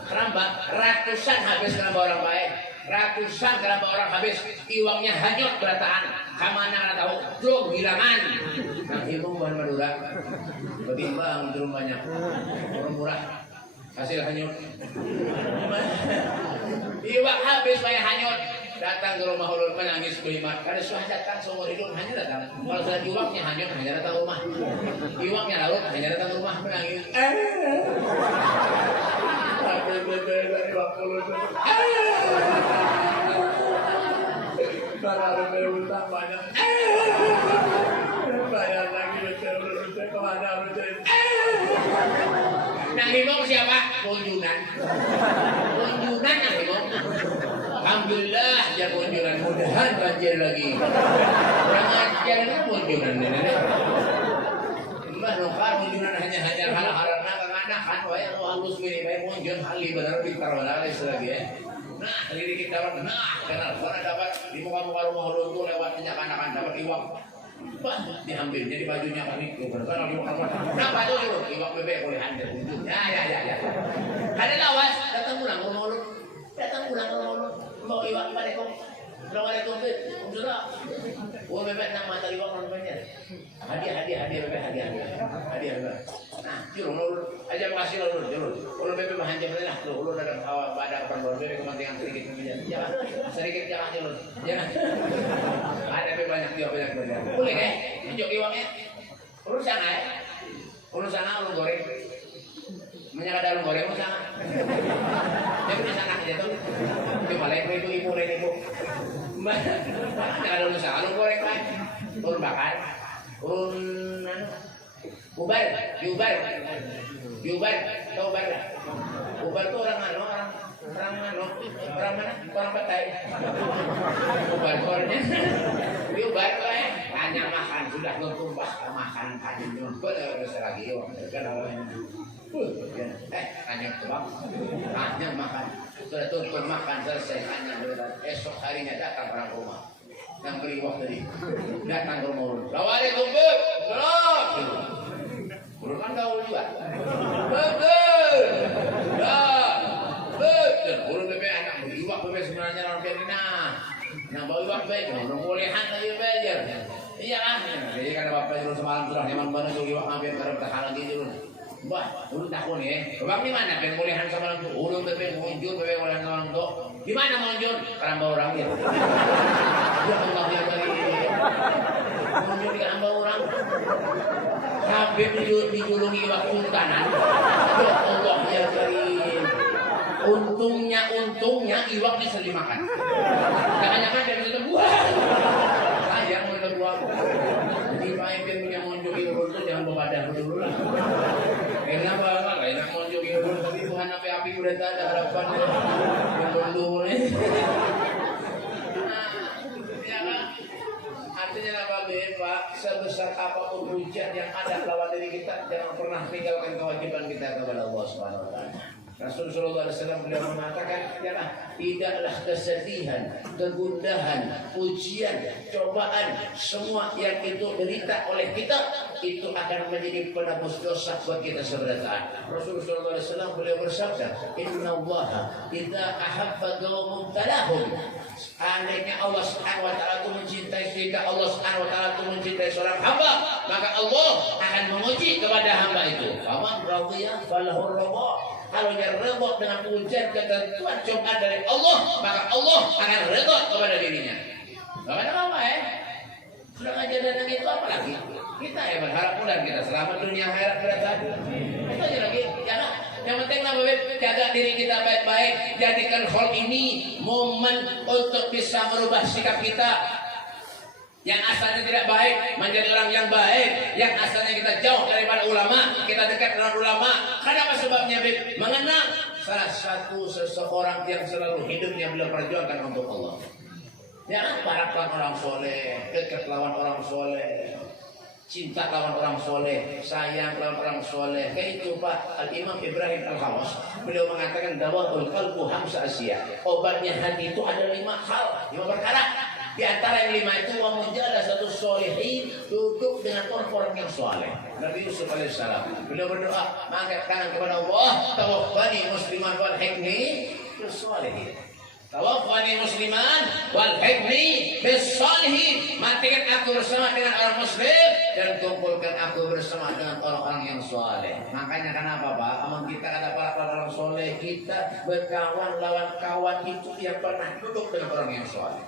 kerambak, ratusan habis kerambak orang baik. Ratusan kerambak orang habis, iwangnya hanyut berataan. Kamana tahu, jauh hilangan. Nah itu bukan Madura. Ketimbang di rumahnya orang murah, hasil hanyut. Iwak habis bayar hanyut. Datang ke rumah ulun menangis berimat. Kada suah datang seumur hidup hanya datang. Kalau sudah iwaknya hanyut hanya datang rumah. Iwaknya laut hanya datang rumah menangis. Karena berutang banyak. Bayar lagi betul kemana betul. Nang hibong siapa? Kunjunan nang hibong. Alhamdulillah ya kunjunan, mudahan banjir lagi. Kurang ajar kan kunjunan ini. Mbah nukar kunjunan hanya hal-hal anak kan wae halus gini bae kunjun hali bener pintar wae lagi ya. Nah, lirik kita kenal karena dapat di muka-muka rumah ulun tuh lewat anak-anak dapat iwak. Wah, diambil jadi bajunya kami karena di muka. Kenapa tuh iwak bebek boleh handel kunjun. Ya. Ada lawas datang pulang rumah ulun. Mau iwak pada kau. Assalamualaikum. Sudah. Gua bebek nang mata iwak orang banyak. Hadiah bebek hadiah. Nah, jurul aja makasih jurul. Ulun bebek bahan jam lah. Ulun ada kapan bebek kepentingan sedikit kemudian. Jangan sedikit jangan jurul. Jangan. Ada bebek banyak. Boleh tunjuk iwaknya. Ulun sana ulun goreng. Menyala dalam goreng sana. Jadi di sana aja tuh. Cuma lain ibu. Mana ada ulun sana ulun goreng kan. Ulun bakar. Ulun Ubar, diubar. Diubar, tahu ubar lah. Ubar tuh orang mana? Orang Petai. Ubar kornya. Diubar lah. Hanya makan sudah bertumpah makan hanya terus lagi kan orang. Hanya tuang. Hanya makan. Sudah tutup makan selesai hanya esok harinya datang orang rumah. Yang beri waktu tadi datang ke rumah. Assalamualaikum Bu. Salam. Belum kan gaul juga. Betul. Betul. Belum bebe anak beriwak bebe sebenarnya orang Filipina. Yang bawa iwak bebe, belum bolehan lagi bebe. Iya kan? Jadi kan bapak dulu semalam sudah nyaman banget tuh iwak hampir karena tak lagi dulu. Mbah, ulun takut nih. Bang di mana? Ben bolehan sama orang tuh. Ulun bebe muncul bebe bolehan sama orang tuh. Di mana muncul? Keramba orang ya. Ya Allah ya bari. Muncul di keramba orang. Habib dijulungi waktu sultanan. Ya Allah ya karim. Untungnya iwak bisa dimakan. Jangan-jangan dia bisa buah. Sayang bisa buah. Jadi pemimpin punya monjok iwak itu jangan bebadah dulu lah. Kenapa enggak? Enak monjok iwak tapi Tuhan api udah tak ada harapan. Yang dulu nih. Artinya apa Pak? Sebesar apapun hujan yang ada lawan diri kita, jangan pernah tinggalkan kewajiban kita kepada Allah Subhanahu wa taala. Rasul sallallahu alaihi wasallam beliau mengatakan, tidaklah kesedihan, kegundahan, ujian, cobaan, semua yang itu derita oleh kita itu akan menjadi penebus dosa buat kita sebenarnya. Rasul sallallahu alaihi wasallam beliau bersabda, "Innallaha idza ahabba qauman talahum." Andainya Allah Subhanahu wa taala itu mencintai sehingga Allah Subhanahu wa taala itu mencintai seorang hamba, maka Allah akan menguji kepada hamba itu. Faman radiya falahu ridha. Kalau dia redha dengan ujian ketentuan cobaan dari Allah, maka Allah akan redha kepada dirinya. Enggak ada apa ya? Sudah ngajarin itu apa lagi? Kita ya berharap mudah kita selamat dunia akhirat berarti. Itu aja lagi, ya kan? Yang penting lah jaga diri kita baik-baik. Jadikan hal ini momen untuk bisa merubah sikap kita. Yang asalnya tidak baik menjadi orang yang baik. Yang asalnya kita jauh daripada ulama, kita dekat dengan ulama. Kenapa sebabnya Beb? Mengenal salah satu seseorang yang selalu hidupnya beliau perjuangkan untuk Allah. Jangan barak lawan orang soleh, dekat lawan orang soleh, cinta lawan orang soleh, sayang lawan orang soleh. Kayak itu Pak Al-Imam Ibrahim Al-Khawas, beliau mengatakan dawatul qalbu hamsa asya. Obatnya hati itu ada 5 hal, 5 perkara. Di antara yang 5 itu wa mujala satu solihin, duduk dengan orang-orang yang soleh. Nabi Yusuf alaihissalam beliau berdoa mengangkat tangan kepada Allah, tawaffani musliman wal hikmi bis solihin. Tawaffani musliman wal hikmi bis solihin. Matikan aku bersama dengan orang muslim dan kumpulkan aku bersama dengan orang-orang yang soleh. Makanya kenapa Pak? Aman kita kata para orang soleh, kita berkawan lawan kawan itu yang pernah duduk dengan orang yang soleh.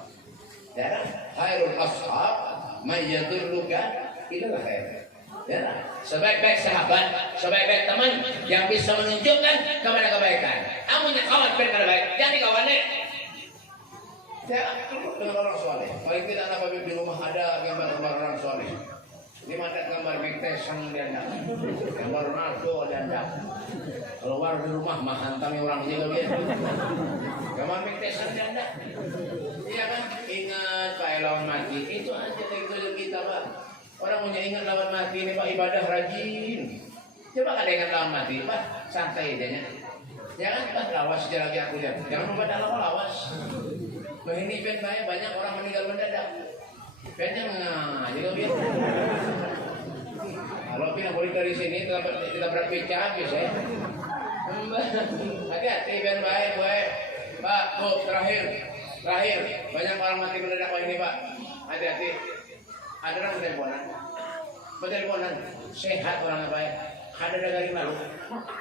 Ya, khairul ashab may yadulluka ila khair. Ya, sebaik-baik sahabat, sebaik-baik teman yang bisa menunjukkan kepada kebaikan. Amunnya kawan kepada baik, jadi kawannya. Ya, dengan orang soleh. Paling tidak apa di rumah ada gambar-gambar orang soleh. Ini ada gambar Mike Tyson di anda, gambar Ronaldo di anda. Keluar di rumah mah hantamnya orang juga gitu. Gambar Mike Tyson di anda. Iya kan? Ingat Pak lawan mati. Itu aja teknologi kita Pak. Orang punya ingat lawan mati ini Pak, ibadah rajin. Coba kada ingat lawan mati Pak, santai aja. Jangan Pak lawas aja lagi aku lihat. Jangan membaca lawas. Ini pen banyak orang meninggal mendadak. Pennya jadi gitu. Kalau pindah boleh dari sini kita berbicara habis ya. Hati-hati pen baik. Pak, terakhir banyak orang mati mendadak ini Pak. Hati-hati. Ada orang teleponan sehat orang apa ya? Ada dari malu.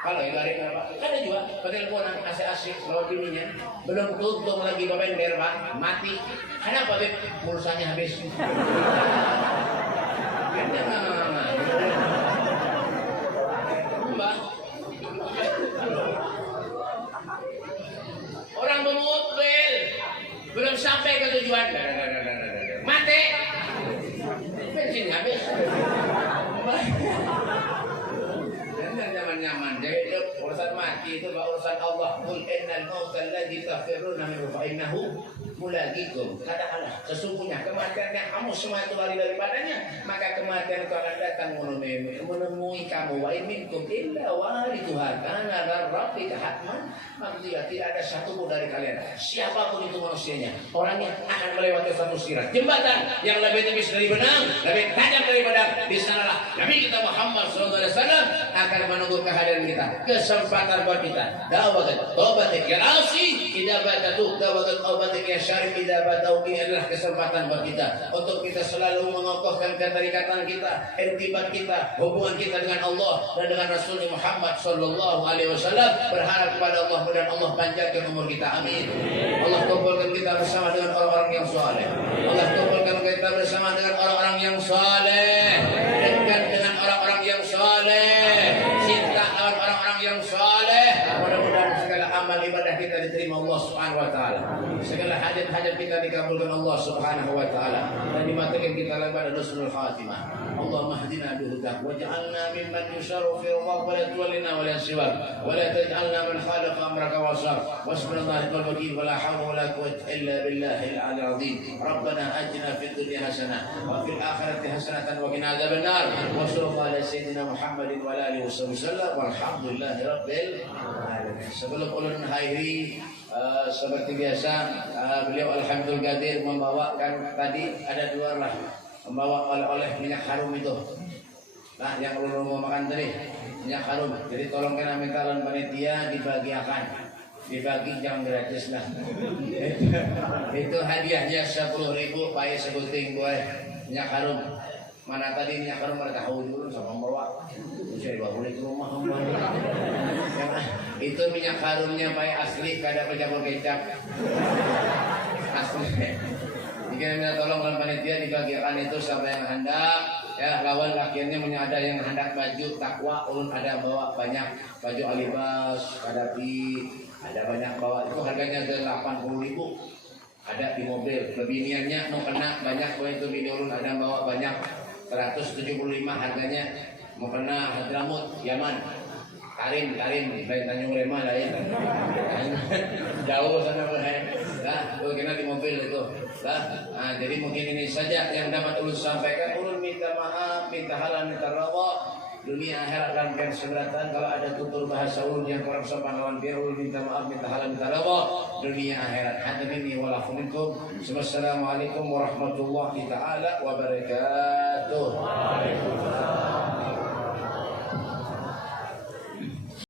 Kalau dari apa? Ada juga teleponan asik-asik bawa bininya. Belum tuntung lagi babender Pak, mati. Kenapa Beb? Pulsanya habis. Orang bermobil belum sampai ke tujuan, mati. Bensin habis. Jadi urusan mati itu urusan Allah. Qul innal mauta alladzi tafirruna minhu fa innahu mulaqikum. Katakanlah sesungguhnya kematian yang kamu semua itu lari daripadanya, maka kematian itu akan datang menemui kamu. Wa in minkum illa waridhuha kana rabbika hatman maqdiya. Tidak ada satu pun dari kalian, siapapun itu manusianya, orangnya akan melewati satu sirat, jembatan yang lebih tipis dari benang, lebih tajam dari pedang. Di sanalah Nabi kita Muhammad SAW akan menunggu kehadiran kita, kesempatan buat kita. Dawagat obatik ya asi, tidak batatu dawagat obatik ya syarif, tidak batau. Ini adalah kesempatan buat kita untuk kita selalu mengokohkan keterikatan kita, irtibat kita, hubungan kita dengan Allah dan dengan Rasulullah Muhammad SAW. Berharap kepada Allah dan Allah panjangkan umur kita, amin. Allah kumpulkan kita bersama dengan orang-orang yang saleh. Allah kumpulkan kita bersama dengan orang-orang yang saleh, dekat dengan orang-orang yang saleh, cinta orang-orang yang saleh. Mudah-mudahan segala amal ibadah kita diterima Allah Subhanahu wa taala. Segala hajat-hajat kita dikabulkan Allah Subhanahu wa taala dan dimatikan kita pada husnul khatimah. Allahumma hdina bihudak waj'alna mimman yusharu fi ridha wa la tuwallina wa la siwak wa la taj'alna man khalaqa amraka wa sar wasbirna wal wakil wa la hawla wa la quwwata illa billahil aliyyil azim. Rabbana atina fid dunya hasanah wa fil akhirati hasanatan wa qina adzabannar. Wa sallallahu ala sayyidina Muhammadin wa alihi wasallam walhamdulillahi rabbil alamin. Sebelum ulun akhiri seperti biasa beliau Alhamdulillah Qadir membawakan tadi ada dua lah, membawa oleh-oleh minyak harum itu. Nah, yang ulun mau makan tadi minyak harum. Jadi tolong kena minta lawan panitia dibagiakan. Dibagi jangan gratis lah. Itu hadiahnya 10.000 pakai sebuting boleh minyak harum. Mana tadi minyak harum mereka tahu dulu sama bawa. Bisa dibawa ke rumah itu minyak harumnya pakai asli, kada pencampur kecap. Asli. Jika tolong lawan panitia dibagikan itu sama yang hendak ya, lawan akhirnya ada yang hendak baju takwa, ulun ada bawa banyak baju alibas, kadapi, ada banyak bawa itu harganya 80.000. Ada di mobil, lebih niatnya mau kena banyak itu bini ulun ada bawa banyak 175 harganya, mau kena Hadramut Yaman. Karim dari Tanjung Lema lah ya. Jauh sana lah, kena di mobil itu. Lah, jadi mungkin ini saja yang dapat ulun sampaikan. Ulun minta maaf, minta halal, minta ridha. Dunia akhirat dalam keseberatan. Kalau ada tutur bahasa ulun yang kurang sopan lawan dia, ulun minta maaf, minta halal, minta ridha. Dunia akhirat. Hadirin wa lakum. Wassalamualaikum warahmatullahi taala wabarakatuh. Waalaikumsalam.